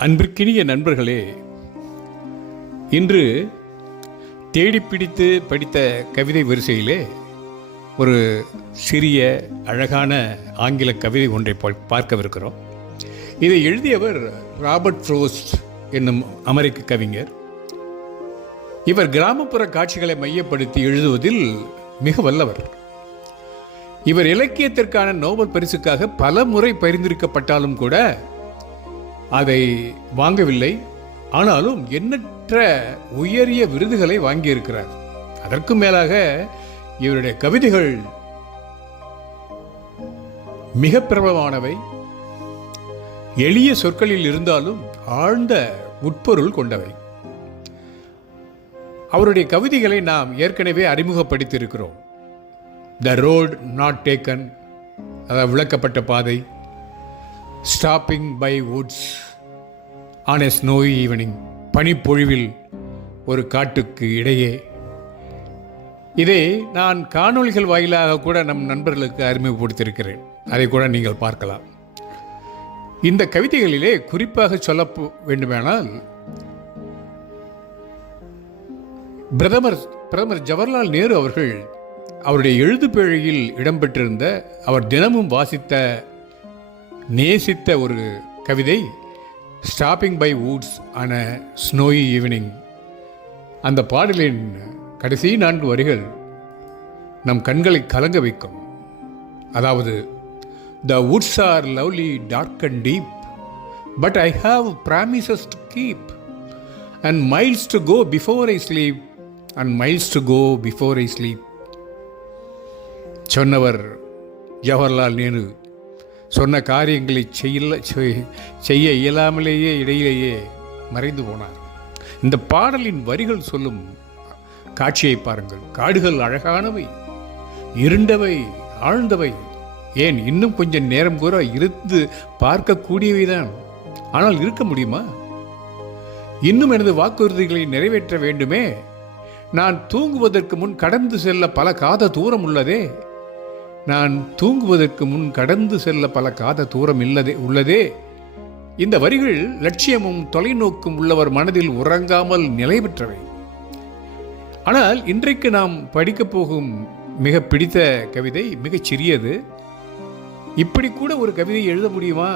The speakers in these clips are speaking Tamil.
அன்பிற்கினிய நண்பர்களே, இன்று தேடிப்பிடித்து படித்த கவிதை வரிசையிலே ஒரு சிறிய அழகான ஆங்கில கவிதை ஒன்றை பார்க்கவிருக்கிறோம். இதை எழுதியவர் ராபர்ட் ஃப்ரோஸ்ட் என்னும் அமெரிக்க கவிஞர். இவர் கிராமப்புற காட்சிகளை மையப்படுத்தி எழுதுவதில் மிக வல்லவர். இவர் இலக்கியத்திற்கான நோபல் பரிசுக்காக பல முறை பரிந்துரைக்கப்பட்டாலும் கூட அதை வாங்கவில்லை. ஆனாலும் எண்ணற்ற உயரிய விருதுகளை வாங்கியிருக்கிறார். அதற்கு மேலாக இவருடைய கவிதைகள் மிக பிரபலமானவை, எளிய சொற்களில் இருந்தாலும் ஆழ்ந்த உட்பொருள் கொண்டவை. அவருடைய கவிதைகளை நாம் ஏற்கனவே அறிமுகப்படுத்தியிருக்கிறோம். த ரோட் நாட் டேக்கன், அதாவது விளக்கப்பட்ட பாதை, stopping by woods on a snowy evening, பனிப்பொழிவில் ஒரு காட்டுக்கு இடையே. இதை நான் காணொளிகள் வாயிலாக கூட நம் நண்பர்களுக்கு அறிமுகப்படுத்தியிருக்கிறேன். அதை கூட நீங்கள் பார்க்கலாம். இந்த கவிதைகளிலே குறிப்பாக சொல்ல வேண்டுமானால், பிரதமர் ஜவஹர்லால் நேரு அவர்கள் அவருடைய எழுதுபேழையில் இடம்பெற்றிருந்த, அவர் தினமும் நேசித்த ஒரு கவிதை stopping by woods on a snowy evening. அந்த பாடலின் கடைசி 4 வரிகள் நம் கண்களை கலங்க வைக்கும். அதாவது, the woods are lovely dark and deep, but I have promises to keep, and miles to go before I sleep, and miles to go before I sleep. சொன்னவர் ஜவஹர்லால் நேரு. சொன்ன காரியங்களை செய்ய இயலாமலேயே இடையிலேயே மறைந்து போனார். இந்த பாடலின் வரிகள் சொல்லும் காட்சியை பாருங்கள். காடுகள் அழகானவை, இருண்டவை, ஆழ்ந்தவை, ஏன் இன்னும் கொஞ்சம் நேரம் கூட இருந்து பார்க்கக்கூடியவைதான். ஆனால் இருக்க முடியுமா? இன்னும் எனது வாக்குறுதிகளை நிறைவேற்ற வேண்டுமே. நான் தூங்குவதற்கு முன் கடந்து செல்ல பல காத தூரம் உள்ளதே. நான் தூங்குவதற்கு முன் கடந்து செல்ல பல காத தூரம் உள்ளதே. இந்த வரிகள் லட்சியமும் தொலைநோக்கும் உள்ளவர் மனதில் உறங்காமல் நிலை பெற்றவை. ஆனால் இன்றைக்கு நாம் படிக்கப் போகும் மிக பிடித்த கவிதை மிகச் சிறியது. இப்படி கூட ஒரு கவிதை எழுத முடியுமா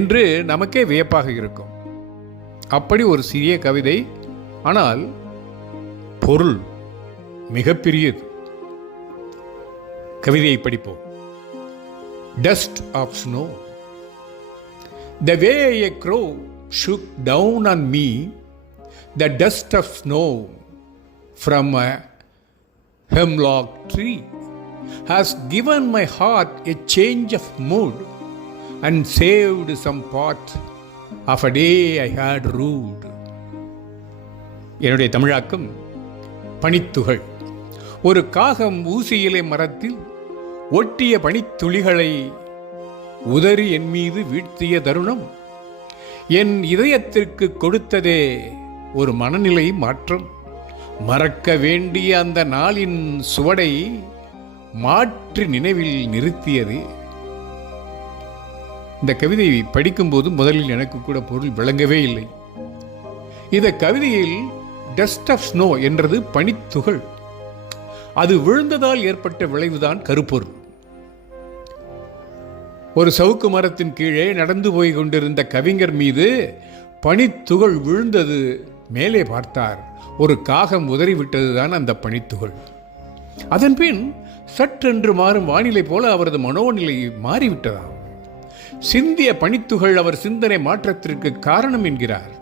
என்று நமக்கே வியப்பாக இருக்கும். அப்படி ஒரு சிறிய கவிதை, ஆனால் பொருள் மிகப்பெரியது. கவிதையை படிப்போம். Dust of snow. The way a crow shook down on me, the dust of snow from a hemlock tree has given my heart a change of mood and saved some part of a day I had rued. என்னுடைய தமிழாக்கம் பனித்துகள். ஒரு காகம் ஊசியிலை மரத்தில் ஒட்டிய பனித்துளிகளை உதறி என் மீது வீழ்த்திய தருணம் என் இதயத்திற்கு கொடுத்ததே ஒரு மனநிலை மாற்றம். மறக்க வேண்டிய அந்த நாளின் சுவடை மாற்றி நினைவில் நிறுத்தியது. இந்த கவிதையை படிக்கும்போது முதலில் எனக்கு கூட பொருள் விளங்கவே இல்லை. இந்த கவிதையில் டஸ்ட் ஆஃப் ஸ்னோ என்றது பனித்துகள். அது விழுந்ததால் ஏற்பட்ட விளைவுதான் கருப்பொருள். ஒரு சவுக்கு மரத்தின் கீழே நடந்து போய் கொண்டிருந்த கவிஞர் மீது பனித்துகள் விழுந்தது. மேலே பார்த்தார், ஒரு காகம் உதறிவிட்டதுதான் அந்த பனித்துகள். அதன்பின் சற்றென்று மாறும் வானிலை போல அவரது மனோநிலை மாறிவிட்டதாம். சிந்திய பனித்துகள் அவர் சிந்தனை மாற்றத்திற்கு காரணம் என்கிறார்.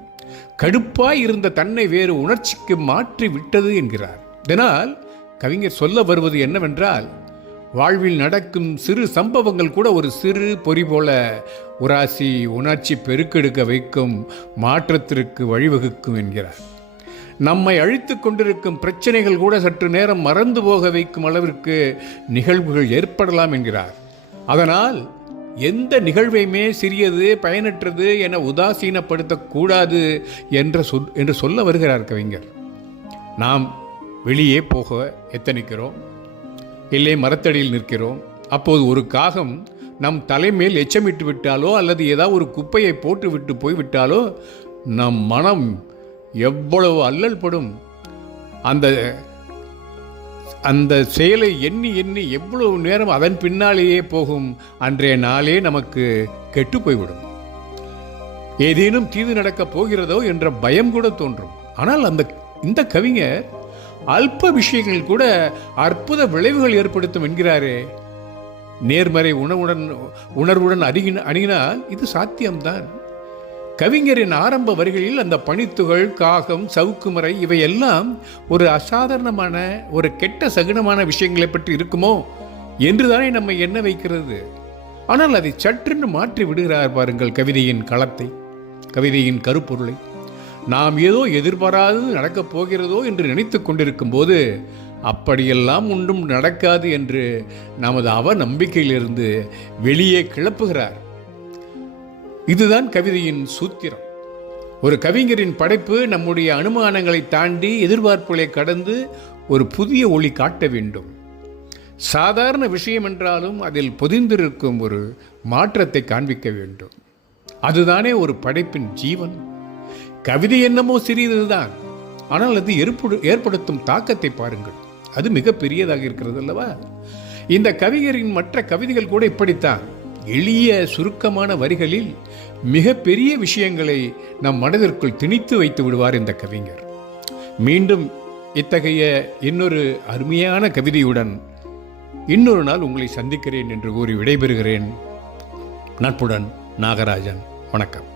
கடுப்பாய் இருந்த தன்னை வேறு உணர்ச்சிக்கு மாற்றி விட்டது என்கிறார். இதனால் கவிஞர் சொல்ல வருவது என்னவென்றால், வாழ்வில் நடக்கும் சிறு சம்பவங்கள் கூட ஒரு சிறு பொறி போல உராசி உணர்ச்சி பெருக்கெடுக்க வைக்கும், மாற்றத்திற்கு வழிவகுக்கும் என்கிறார். நம்மை அழித்து கொண்டிருக்கும் பிரச்சனைகள் கூட சற்று நேரம் மறந்து போக வைக்கும் அளவிற்கு நிகழ்வுகள் ஏற்படலாம் என்கிறார். அதனால் எந்த நிகழ்வையுமே சிறியது, பயனற்றது என உதாசீனப்படுத்தக்கூடாது என்று சொல்ல வருகிறார் கவிஞர். நாம் வெளியே போக எத்தனிக்கிறோம், இல்லை மரத்தடியில் நிற்கிறோம். அப்போது ஒரு காகம் நம் தலைமேல் எச்சமிட்டு விட்டாலோ அல்லது ஏதாவது ஒரு குப்பையை போட்டு விட்டு போய்விட்டாலோ நம் மனம் எவ்வளவு அல்லல் படும். அந்த அந்த செயலை எண்ணி எண்ணி எவ்வளவு நேரம் அதன் பின்னாலேயே போகும். அன்றைய நாளே நமக்கு கெட்டு போய்விடும். ஏதேனும் தீது நடக்கப் போகிறதோ என்ற பயம் கூட தோன்றும். ஆனால் இந்த கவிஞர் அல்ப விஷயங்கள் கூட அற்புத விளைவுகள் ஏற்படுத்தும் என்கிறாரே. நேர்மறை உணர்வுடன் அணுகினால் இது சாத்தியம்தான். கவிஞரின் ஆரம்ப வரிகளில் அந்த பனித்துகள், காகம், சவுக்குமறை இவையெல்லாம் ஒரு அசாதாரணமான ஒரு கெட்ட சகுனமான விஷயங்களை பற்றி இருக்குமோ என்றுதானே நம்மை எண்ண வைக்கிறது. ஆனால் அதை சற்றென்று மாற்றி விடுகிறார் பாருங்கள் கவிதையின் களத்தை, கவிதையின் கருப்பொருளை. நாம் ஏதோ எதிர்பாராது நடக்கப் போகிறதோ என்று நினைத்து கொண்டிருக்கும் போது அப்படியெல்லாம் ஒன்றும் நடக்காது என்று நமது அவநம்பிக்கையிலிருந்து வெளியே கிளப்புகிறார். இதுதான் கவிதையின் சூத்திரம். ஒரு கவிஞரின் படைப்பு நம்முடைய அனுமானங்களை தாண்டி எதிர்பார்ப்புகளை கடந்து ஒரு புதிய ஒளி காட்ட வேண்டும். சாதாரண விஷயம் என்றாலும் அதில் பொதிந்திருக்கும் ஒரு மாற்றத்தை காண்பிக்க வேண்டும். அதுதானே ஒரு படைப்பின் ஜீவன். கவிதை என்னமோ சிறியதுதான், ஆனால் அது ஏற்படுத்தும் தாக்கத்தை பாருங்கள், அது மிக பெரியதாக இருக்கிறது அல்லவா? இந்த கவிஞரின் மற்ற கவிதைகள் கூட இப்படித்தான். எளிய சுருக்கமான வரிகளில் மிக பெரிய விஷயங்களை நம் மனதிற்குள் திணித்து வைத்து விடுவார் இந்த கவிஞர். மீண்டும் இத்தகைய இன்னொரு அருமையான கவிதையுடன் இன்னொரு நாள் உங்களை சந்திக்கிறேன் என்று கூறி விடைபெறுகிறேன். நட்புடன் நாகராஜன். வணக்கம்.